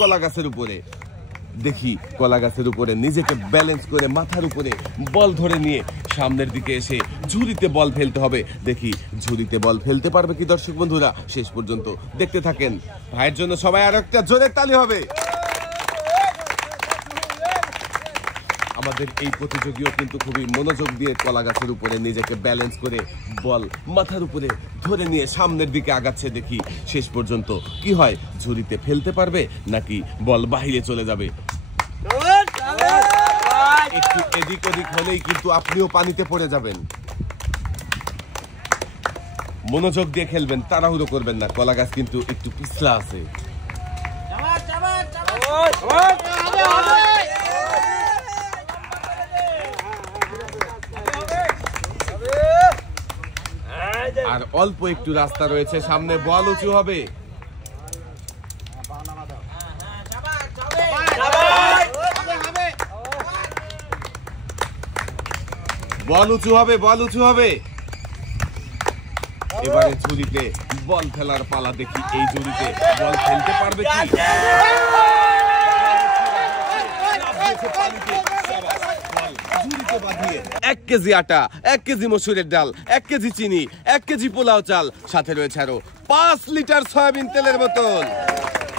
কলা গাছের উপরে। দেখি কলা গাছের উপরে নিজেকে ব্যালেন্স করে মাথার উপরে বল ধরে নিয়ে সামনের দিকে এসে ঝুড়িতে বল ফেলতে হবে। দেখি ঝুড়িতে বল ফেলতে পারবে কি দর্শক বন্ধুরা? শেষ পর্যন্ত দেখতে থাকেন। ভাইয়ের জন্য সবাই আর একটা জোরে তালি হবে। আমাদের এই প্রতিযোগীও কিন্তু খুবই মনোযোগ দিয়ে কলা গাছের উপরে নিজেকে ব্যালেন্স করে বল মাথার উপরে ধরে নিয়ে সামনের দিকে আগাচ্ছে। দেখি শেষ পর্যন্ত কি হয়, ঝুড়িতে ফেলতে পারবে নাকি বল বাহিরে চলে যাবে। একটু এদিক ওদিক হলেই কিন্তু আপনিও পানিতে পড়ে যাবেন। মনোযোগ দিয়ে খেলবেন, তাড়াহুড়ো করবেন না, কলা গাছ কিন্তু একটু পিছলা আছে। আর অল্প একটু রাস্তা রয়েছে সামনে, বল উঁচু হবে। বল উঁচু হবে, বল উঁচু হবে। এবারে ঝুড়িতে বল ফেলার পালা। দেখি এই ঝুড়িতে বল ফেলতে পারবে কি? 1 কেজি আটা, 1 কেজি মসুরের ডাল, 1 কেজি চিনি, 1 কেজি পোলাও চাল, সাথে রয়েছে আরো 5 লিটার সয়াবিন তেলের বোতল।